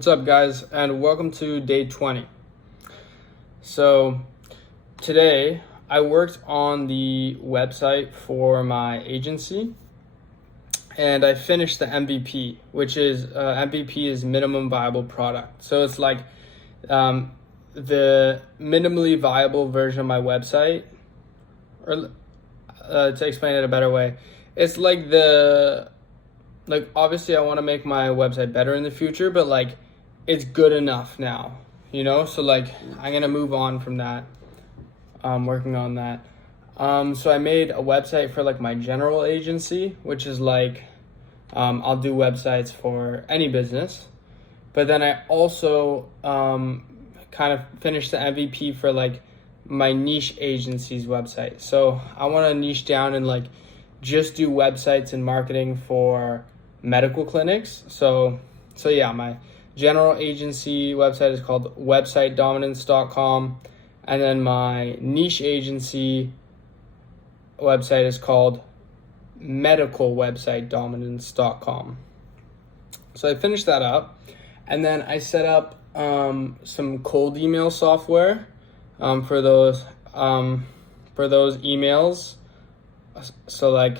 What's up, guys, and welcome to day 20. So today I worked on the website for my agency and I finished the MVP, which is MVP is minimum viable product. So it's like the minimally viable version of my website, or to explain it a better way, it's like obviously I want to make my website better in the future, but like it's good enough now, so like I'm gonna move on from that. Working on that. So I made a website for like my general agency, which is like I'll do websites for any business, but then I also kind of finished the MVP for like my niche agency's website. So I want to niche down and like just do websites and marketing for medical clinics. So yeah, my general agency website is called websitedominance.com, and then my niche agency website is called medicalwebsitedominance.com. So I finished that up, and then I set up some cold email software for those emails. So like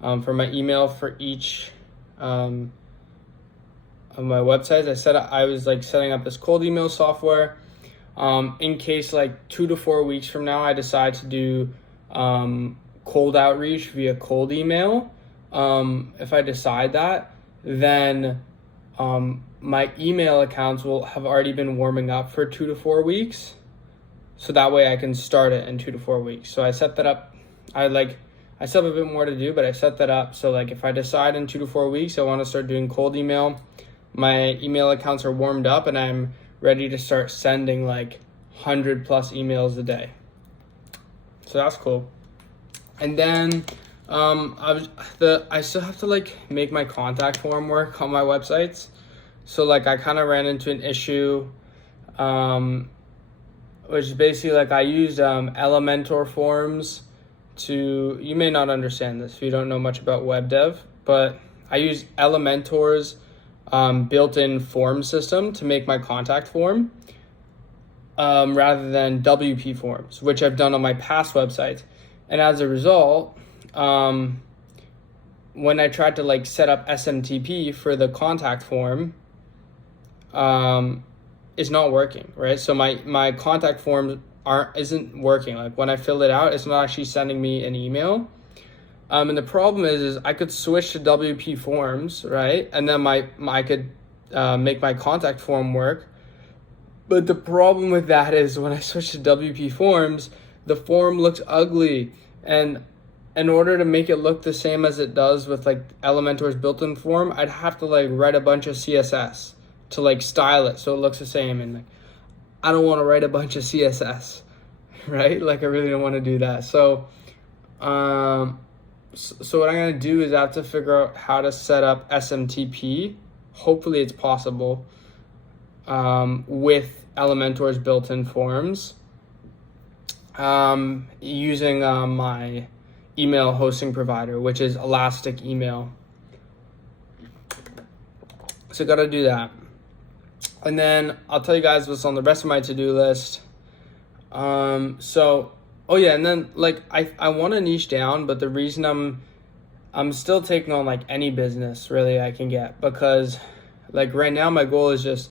for my email for each of my websites, I was like setting up this cold email software in case like 2 to 4 weeks from now I decide to do cold outreach via cold email. If I decide that, then my email accounts will have already been warming up for 2 to 4 weeks, so that way I can start it in 2 to 4 weeks. So I set that up. I still have a bit more to do, but I set that up so like if I decide in 2 to 4 weeks I want to start doing cold email, my email accounts are warmed up and I'm ready to start sending like 100 plus emails a day. So that's cool. And then I still have to like make my contact form work on my websites. So like I kind of ran into an issue, which is basically like I used Elementor forms to, you may not understand this if you don't know much about web dev, but I use Elementor's built-in form system to make my contact form rather than WP forms, which I've done on my past websites. And as a result, when I tried to like set up SMTP for the contact form, it's not working, right? So my contact form isn't working. Like when I fill it out, it's not actually sending me an email. And the problem is I could switch to WP forms, right? And then I could make my contact form work. But the problem with that is when I switch to WP forms, the form looks ugly. And in order to make it look the same as it does with like Elementor's built-in form, I'd have to like write a bunch of CSS to like style it so it looks the same. And like, I don't want to write a bunch of CSS, right? Like I really don't want to do that. So what I'm going to do is I have to figure out how to set up SMTP. Hopefully it's possible with Elementor's built-in forms using my email hosting provider, which is Elastic Email. So got to do that. And then I'll tell you guys what's on the rest of my to-do list. And then like I want to niche down, but the reason I'm still taking on like any business really I can get, because like right now my goal is just